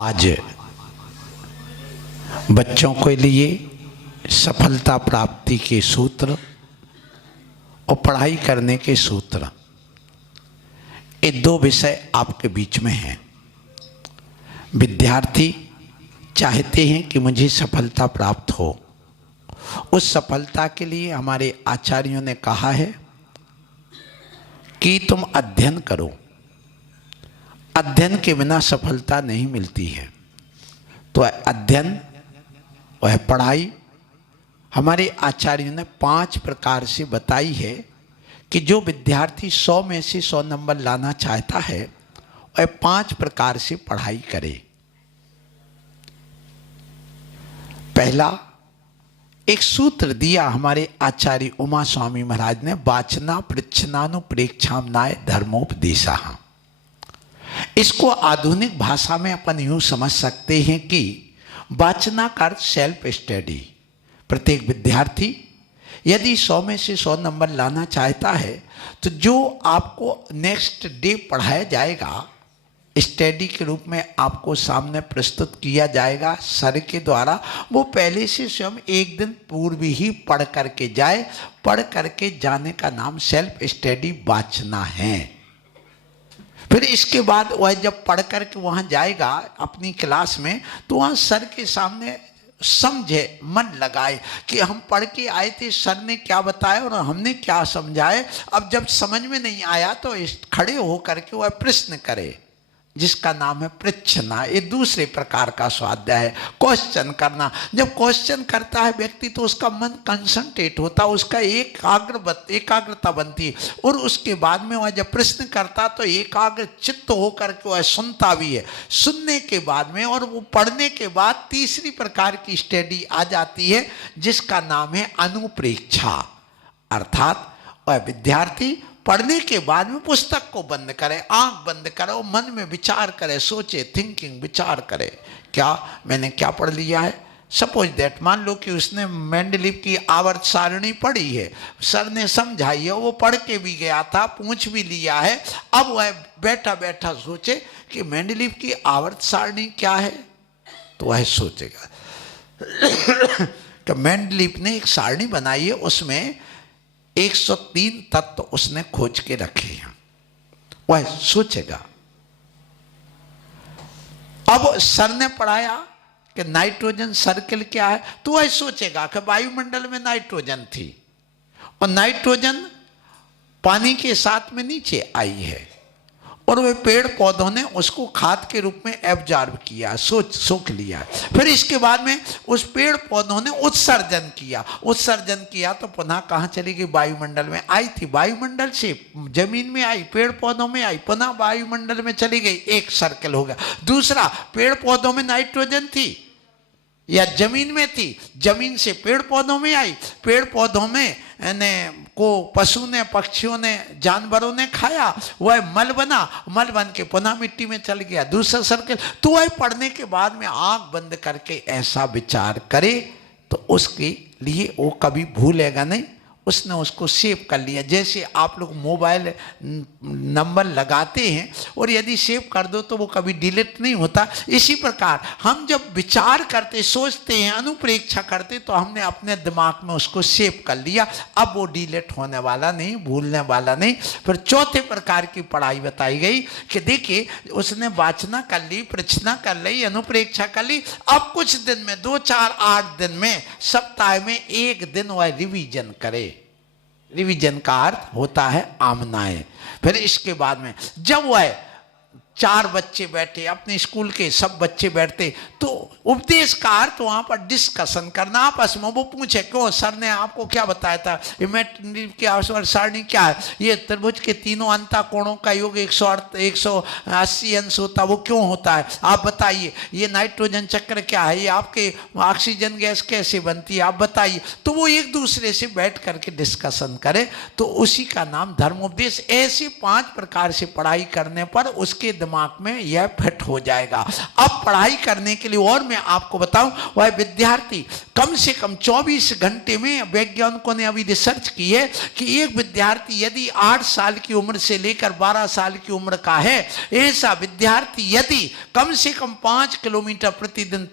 आज बच्चों के लिए सफलता प्राप्ति के सूत्र और पढ़ाई करने के सूत्र, ये दो विषय आपके बीच में हैं। विद्यार्थी चाहते हैं कि मुझे सफलता प्राप्त हो। उस सफलता के लिए हमारे आचार्यों ने कहा है कि तुम अध्ययन करो। अध्ययन के बिना सफलता नहीं मिलती है। तो अध्ययन वह पढ़ाई हमारे आचार्यों ने 5 प्रकार से बताई है कि जो विद्यार्थी 100 में से 100 नंबर लाना चाहता है वह 5 प्रकार से पढ़ाई करे। पहला एक सूत्र दिया हमारे आचार्य उमा स्वामी महाराज ने, वाचना पृच्छनानुप्रेक्षामनाय धर्मोपदेशा। इसको आधुनिक भाषा में अपन यूं समझ सकते हैं कि वाचना का अर्थ सेल्फ स्टडी। प्रत्येक विद्यार्थी यदि 100 में से 100 नंबर लाना चाहता है तो जो आपको नेक्स्ट डे पढ़ाया जाएगा, स्टडी के रूप में आपको सामने प्रस्तुत किया जाएगा सर के द्वारा, वो पहले से स्वयं एक दिन पूर्व ही पढ़ करके जाए। पढ़ करके जाने का नाम सेल्फ स्टडी वाचना है। फिर इसके बाद वह जब पढ़ करके वहाँ जाएगा अपनी क्लास में, तो वहाँ सर के सामने समझे, मन लगाए कि हम पढ़ के आए थे, सर ने क्या बताया और हमने क्या समझाए। अब जब समझ में नहीं आया तो खड़े हो करके वह प्रश्न करे, जिसका नाम है पृच्छना। ये दूसरे प्रकार का स्वाध्याय है, क्वेश्चन करना। जब क्वेश्चन करता है व्यक्ति तो उसका मन कंसंट्रेट होता है, उसका एकाग्रता बनती है। और उसके बाद में वह जब प्रश्न करता तो एकाग्र चित्त होकर के वह सुनता भी है। सुनने के बाद में और वो पढ़ने के बाद तीसरी प्रकार की स्टडी आ जाती है, जिसका नाम है अनुप्रेक्षा। अर्थात वह विद्यार्थी पढ़ने के बाद में पुस्तक को बंद करे, आंख बंद करे और मन में विचार करे, सोचे, थिंकिंग, विचार करे, क्या मैंने क्या पढ़ लिया है। सपोज दैट, मान लो कि उसने मेंडलीव की आवर्त सारणी पढ़ी है, सर ने समझाई है, वो पढ़ के भी गया था, पूछ भी लिया है। अब वह बैठा बैठा सोचे कि मेंडलीव की आवर्त सारणी क्या है, तो वह सोचेगा कि मेंडलीव ने एक सारणी बनाई है, उसमें 103 तत्व उसने खोज के रखे हैं। वह सोचेगा। अब सर ने पढ़ाया कि नाइट्रोजन सर्किल क्या है, तो वह सोचेगा कि वायुमंडल में नाइट्रोजन थी और नाइट्रोजन पानी के साथ में नीचे आई है और वे पेड़ पौधों ने उसको खाद के रूप में एब्जॉर्ब किया, सोख लिया। फिर इसके बाद में उस पेड़ पौधों ने उत्सर्जन किया तो पुनः कहाँ चली गई, वायुमंडल में आई थी, वायुमंडल से जमीन में आई, पेड़ पौधों में आई, पुनः वायुमंडल में चली गई, एक सर्कल हो गया। दूसरा, पेड़ पौधों में नाइट्रोजन थी या जमीन में थी, जमीन से पेड़ पौधों में आई, पेड़ पौधों में को पशु ने, पक्षियों ने, जानवरों ने खाया, वह मल बना, मल बन के पुनः मिट्टी में चल गया, दूसरा सर्कल। तो वह पढ़ने के बाद में आंख बंद करके ऐसा विचार करे तो उसके लिए वो कभी भूलेगा नहीं, उसने उसको सेव कर लिया। जैसे आप लोग मोबाइल नंबर लगाते हैं और यदि सेव कर दो तो वो कभी डिलीट नहीं होता, इसी प्रकार हम जब विचार करते, सोचते हैं, अनुप्रेक्षा करते, तो हमने अपने दिमाग में उसको सेव कर लिया। अब वो डिलीट होने वाला नहीं, भूलने वाला नहीं। फिर चौथे प्रकार की पढ़ाई बताई गई कि देखिए, उसने वाचना कर ली, पृच्छना कर ली, अनुप्रेक्षा कर ली। अब कुछ दिन में, 2, 4, 8 दिन में, सप्ताह में 1 दिन वह रिवीजन करे। रिवीजन का अर्थ होता है आमनाएं। फिर इसके बाद में जब वह 4 बच्चे बैठे, अपने स्कूल के सब बच्चे बैठते, तो उपदेश का अर्थ वहां पर डिस्कशन करना आपस में। वो पूछे, क्यों सर ने आपको क्या बताया था, मेंडलीव की आवर्त सारणी क्या है, ये त्रिभुज के तीनों अंता कोणों का योग 180 अंश होता, वो क्यों होता है, आप बताइए। ये नाइट्रोजन चक्र क्या है, ये आपके ऑक्सीजन गैस कैसे बनती है, आप बताइए। तो वो एक दूसरे से बैठ करके डिस्कशन करे, तो उसी का नाम धर्मोपदेश। ऐसे 5 प्रकार से पढ़ाई करने पर उसके दिमाग में यह फिट हो जाएगा। अब पढ़ाई करने के लिए और मैं आपको बताऊं, वह विद्यार्थी कम से कम 24 घंटे में, वैज्ञानिकों ने अभी रिसर्च की है कि एक विद्यार्थी यदि 8 साल की उम्र से लेकर 12 साल की उम्र का है, ऐसा विद्यार्थी यदि कम से कम 5 किलोमीटर प्रतिदिन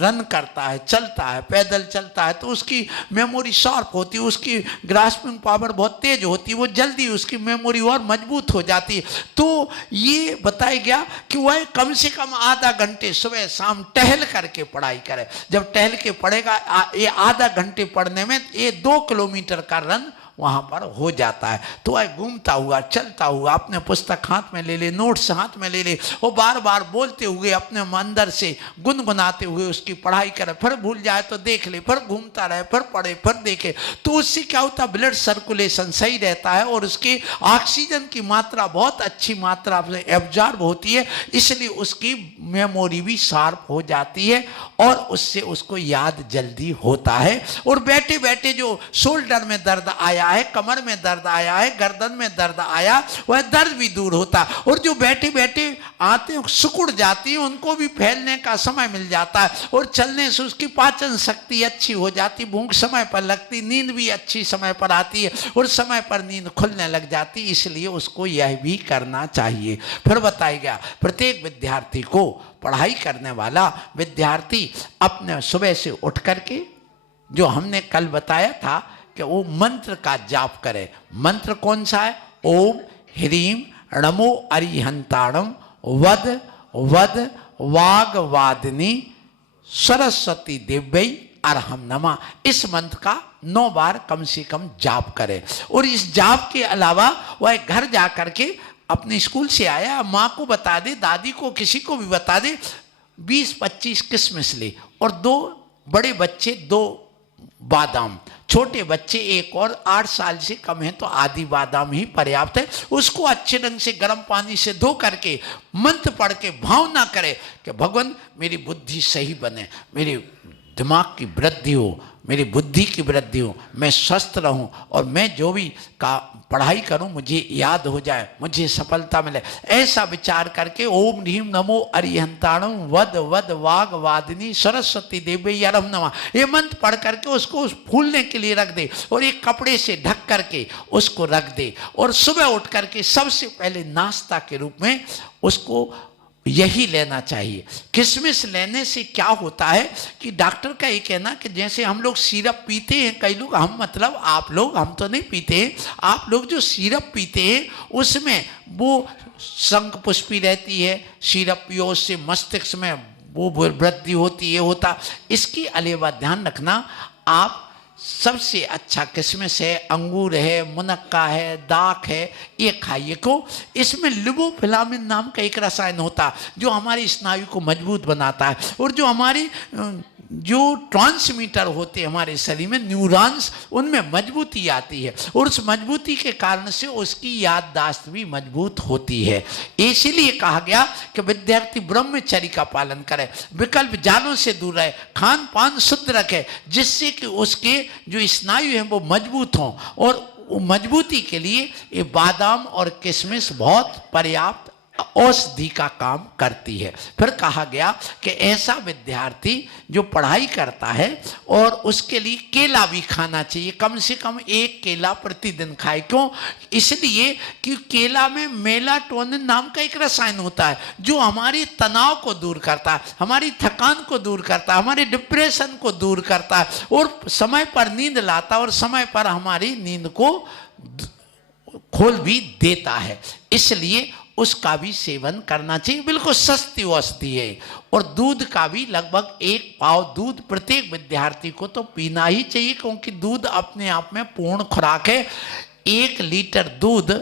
रन करता है, चलता है, पैदल चलता है, तो उसकी मेमोरी शार्प होती है, उसकी ग्रास्पिंग पावर बहुत तेज होती है, वो जल्दी उसकी मेमोरी और मजबूत हो जाती है। तो ये बताया गया कि वह कम से कम आधा घंटे सुबह शाम टहल करके पढ़ाई करे। जब टहल के पढ़ेगा, ये आधा घंटे पढ़ने में ये 2 किलोमीटर का रन वहाँ पर हो जाता है। तो वह घूमता हुआ, चलता हुआ, अपने पुस्तक हाथ में ले ले, नोट्स हाथ में ले ले, वो बार बार बोलते हुए अपने अंदर से गुनगुनाते हुए उसकी पढ़ाई करे, फिर भूल जाए तो देख ले, फिर घूमता रहे, फिर पढ़े, फिर देखे। तो उससे क्या होता है, ब्लड सर्कुलेशन सही रहता है और उसकी ऑक्सीजन की मात्रा बहुत अच्छी मात्रा से एब्जॉर्ब होती है, इसलिए उसकी मेमोरी भी शार्प हो जाती है और उससे उसको याद जल्दी होता है। और बैठे बैठे जो शोल्डर में दर्द आया है, कमर में दर्द आया है, गर्दन में दर्द आया, वह दर्द भी दूर होता। और जो बैठे बैठे आते हैं सिकुड़ जाती है, उनको भी फैलने का समय मिल जाता है और चलने से उसकी पाचन शक्ति अच्छी हो जाती, भूख समय पर लगती, नींद भी अच्छी समय पर आती है और समय पर नींद खुलने लग जाती। इसलिए उसको यह भी करना चाहिए। फिर बताया गया प्रत्येक विद्यार्थी को, पढ़ाई करने वाला विद्यार्थी अपने सुबह से उठ करके, जो हमने कल बताया था कि वो मंत्र का जाप करे। मंत्र कौन सा है? ओम ह्रीम नमो अरिहंताणम वद वद वागवादिनी सरस्वती देव्यै अर्हम नमः। इस मंत्र का 9 बार कम से कम जाप करे। और इस जाप के अलावा वह घर जा करके अपने स्कूल से आया, माँ को बता दे, दादी को, किसी को भी बता दे, 20-25 किस्मिस ले और 2 बड़े बच्चे 2 बादाम, छोटे बच्चे 1 और 8 साल से कम है तो आधी बादाम ही पर्याप्त है। उसको अच्छे ढंग से गर्म पानी से धो करके मंत्र पढ़ के भावना करे कि भगवान मेरी बुद्धि सही बने, मेरे दिमाग की वृद्धि हो, मेरी बुद्धि की वृद्धि हो, मैं स्वस्थ रहूं और मैं जो भी पढ़ाई करूं मुझे याद हो जाए, मुझे सफलता मिले। ऐसा विचार करके ओम ह्रीम नमो अरिहंताणम वद वद वागवादिनी सरस्वती देव्यै अर्हम नमः, ये मंत्र पढ़ करके उसको फूलने के लिए रख दे और एक कपड़े से ढक करके उसको रख दे। और सुबह उठ करके सबसे पहले नाश्ता के रूप में उसको यही लेना चाहिए। किशमिश लेने से क्या होता है कि डॉक्टर का ये कहना कि जैसे हम लोग सिरप पीते हैं, कई लोग, हम मतलब आप लोग, हम तो नहीं पीते हैं, आप लोग जो सिरप पीते हैं उसमें वो शंख पुष्पी रहती है, सिरप पियो उससे मस्तिष्क में वो वृद्धि होती है, होता। इसकी अलावा ध्यान रखना, आप सबसे अच्छा किशमिश है, अंगूर है, मुनक्का है, दाख है, ये खाइए। को इसमें लिबोफिलामिन नाम का एक रसायन होता जो हमारी स्नायु को मजबूत बनाता है और जो हमारी जो ट्रांसमीटर होते हैं हमारे शरीर में, न्यूरॉन्स, उनमें मजबूती आती है और उस मजबूती के कारण से उसकी याददाश्त भी मजबूत होती है। इसीलिए कहा गया कि विद्यार्थी ब्रह्मचर्य का पालन करे, विकल्प जानों से दूर रहे, खान पान शुद्ध रखे, जिससे कि उसके जो स्नायु हैं वो मजबूत हों। और मजबूती के लिए ये बादाम और किशमिश बहुत पर्याप्त औषधि का काम करती है। फिर कहा गया कि ऐसा विद्यार्थी जो पढ़ाई करता है और उसके लिए केला भी खाना चाहिए, कम से कम 1 केला प्रतिदिन खाए। क्यों? इसलिए कि केला में मेलाटोनिन नाम का एक रसायन होता है जो हमारी तनाव को दूर करता है, हमारी थकान को दूर करता है, हमारे डिप्रेशन को दूर करता है और समय पर नींद लाता है और समय पर हमारी नींद को खोल भी देता है। इसलिए उसका भी सेवन करना चाहिए। बिल्कुल सस्ती औषधि है। और दूध का भी लगभग 1 पाव दूध प्रत्येक विद्यार्थी को तो पीना ही चाहिए, क्योंकि दूध अपने आप में पूर्ण खुराक है। 1 लीटर दूध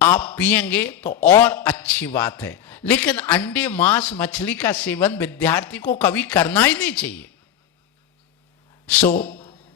आप पिएंगे तो और अच्छी बात है, लेकिन अंडे, मांस, मछली का सेवन विद्यार्थी को कभी करना ही नहीं चाहिए।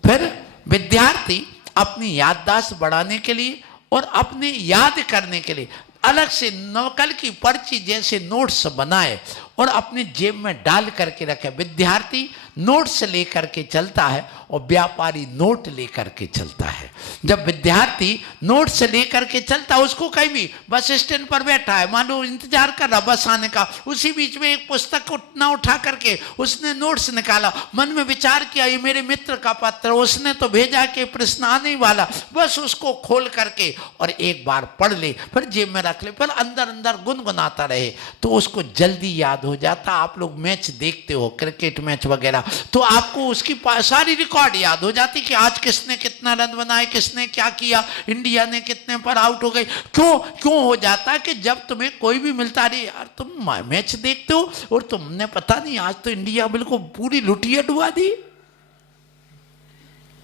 फिर विद्यार्थी अपनी याददाश्त बढ़ाने के लिए और अपने याद करने के लिए अलग से नकल की पर्ची जैसे नोट्स बनाए और अपने जेब में डाल करके रखे। विद्यार्थी नोट से लेकर के चलता है और व्यापारी नोट लेकर के चलता है। जब विद्यार्थी नोट से लेकर के चलता है, उसको कहीं भी बस स्टैंड पर बैठा है, मान लो इंतजार कर रहा बस आने का, उसी बीच में एक पुस्तक को ना उठा करके उसने नोट्स निकाला, मन में विचार किया ये मेरे मित्र का पत्र, उसने तो भेजा कि प्रश्न आने ही वाला, बस उसको खोल करके और एक बार पढ़ ले, फिर जेब में रख ले, फिर अंदर अंदर गुनगुनाता रहे, तो उसको जल्दी याद हो जाता। आप लोग मैच देखते हो, क्रिकेट मैच वगैरह, तो आपको उसकी सारी रिकॉर्ड याद हो जाती कि आज किसने कितना रन बनाए, किसने क्या किया, इंडिया ने कितने पर आउट हो गई। क्यों हो जाता कि जब तुम्हें कोई भी मिलता, अरे यार तुम मैच देखते हो और तुमने पता नहीं आज तो इंडिया बिल्कुल पूरी लुटिया डुबा दी,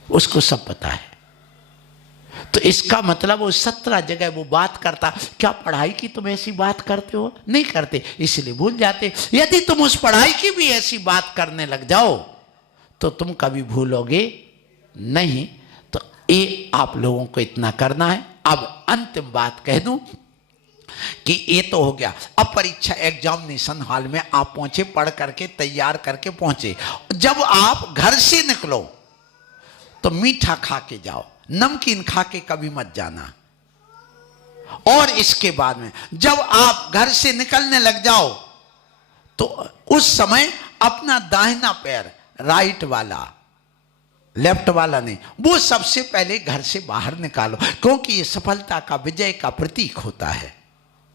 उसको सब पता है। तो इसका मतलब वो 17 जगह वो बात करता। क्या पढ़ाई की तुम ऐसी बात करते हो? नहीं करते, इसलिए भूल जाते। यदि तुम उस पढ़ाई की भी ऐसी बात करने लग जाओ तो तुम कभी भूलोगे नहीं। तो ये आप लोगों को इतना करना है। अब अंतिम बात कह दूं कि ये तो हो गया। अब परीक्षा एग्जामिनेशन हॉल में आप पहुंचे, पढ़ करके तैयार करके पहुंचे। जब आप घर से निकलो तो मीठा खा के जाओ, नमकीन खा के कभी मत जाना। और इसके बाद में जब आप घर से निकलने लग जाओ तो उस समय अपना दाहिना पैर, राइट वाला, लेफ्ट वाला नहीं, वो सबसे पहले घर से बाहर निकालो, क्योंकि ये सफलता का, विजय का प्रतीक होता है,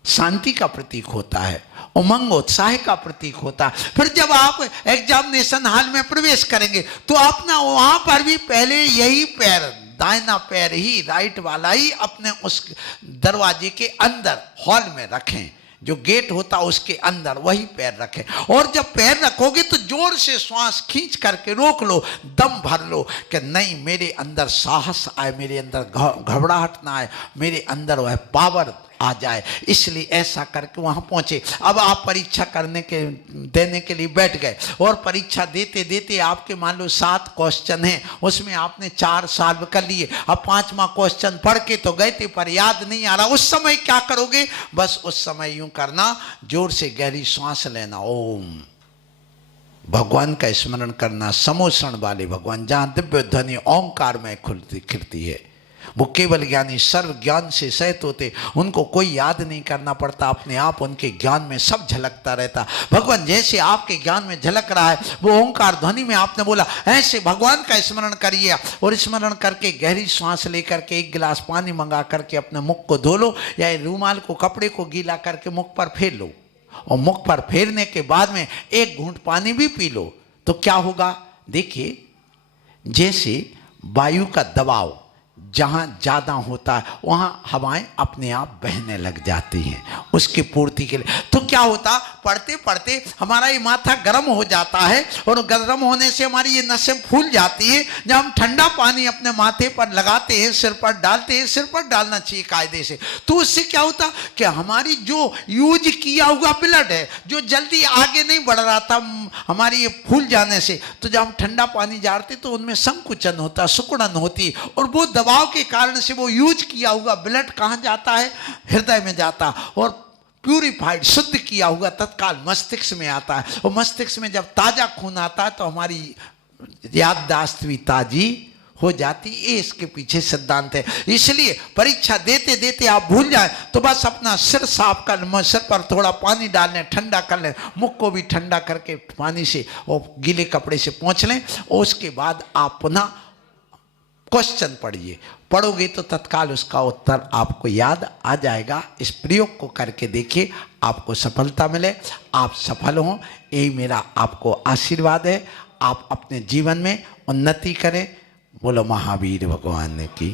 शांति का प्रतीक होता है, उमंग उत्साह का प्रतीक होता है। फिर जब आप एग्जामिनेशन हॉल में प्रवेश करेंगे तो अपना वहां पर भी पहले यही पैर, दाहिना पैर ही, राइट वाला ही अपने उस दरवाजे के अंदर हॉल में रखें, जो गेट होता उसके अंदर वही पैर रखें। और जब पैर रखोगे तो जोर से श्वास खींच करके रोक लो, दम भर लो कि नहीं मेरे अंदर साहस आए, मेरे अंदर घबराहट ना आए, मेरे अंदर वह पावर आ जाए। इसलिए ऐसा करके वहां पहुंचे। अब आप परीक्षा देने के लिए बैठ गए और परीक्षा देते देते आपके मान लो 7 क्वेश्चन हैं, उसमें आपने 4 सॉल्व कर लिए। अब 5वां क्वेश्चन पढ़ के तो गए थे पर याद नहीं आ रहा, उस समय क्या करोगे? बस उस समय यूं करना, जोर से गहरी सांस लेना, ओम, भगवान का स्मरण करना, समोषण वाले भगवान, जहां दिव्य ध्वनि ओंकार में खिलती है, वो केवल ज्ञानी सर्व ज्ञान से सहित होते, उनको कोई याद नहीं करना पड़ता, अपने आप उनके ज्ञान में सब झलकता रहता। भगवान जैसे आपके ज्ञान में झलक रहा है, वो ओंकार ध्वनि में आपने बोला, ऐसे भगवान का स्मरण करिए। और स्मरण करके गहरी सांस लेकर के 1 गिलास पानी मंगा करके अपने मुख को धो लो, या रूमाल को, कपड़े को गीला करके मुख पर फेर लो, और मुख पर फेरने के बाद में 1 घूंट पानी भी पी लो। तो क्या होगा? देखिए, जैसे वायु का दबाव जहाँ ज़्यादा होता है वहाँ हवाएं अपने आप बहने लग जाती हैं उसकी पूर्ति के लिए। तो क्या होता, पढ़ते पढ़ते हमारा ये माथा गर्म हो जाता है, और गर्म होने से हमारी ये नसें फूल जाती हैं। जब हम ठंडा पानी अपने माथे पर लगाते हैं, सिर पर डालते हैं, सिर पर डालना चाहिए कायदे से, तो उससे क्या होता कि हमारी जो यूज किया हुआ ब्लड है, जो जल्दी आगे नहीं बढ़ रहा था हमारी ये फूल जाने से, तो जब हम ठंडा पानी जाते तो उनमें संकुचन होता, सिकुड़न होती, और वो दबाव के कारण से वो यूज किया हुआ ब्लड कहां जाता है? हृदय में जाता, और प्यूरिफाइड, शुद्ध किया हुआ तत्काल मस्तिष्क में आता है। और मस्तिष्क में जब ताजा खून आता है तो हमारी याददाश्त भी ताजी हो जाती। ये इसके पीछे सिद्धांत है। इसलिए परीक्षा देते देते आप भूल जाए तो बस अपना सिर साफ कर, सिर पर थोड़ा पानी डाल लें, ठंडा कर लें, मुख को भी ठंडा करके पानी से और गीले कपड़े से पोंछ लें, और उसके बाद आप पुनः क्वेश्चन पढ़िए। पढ़ोगे तो तत्काल उसका उत्तर आपको याद आ जाएगा। इस प्रयोग को करके देखिए, आपको सफलता मिले, आप सफल हों, यही मेरा आपको आशीर्वाद है। आप अपने जीवन में उन्नति करें। बोलो महावीर भगवान की।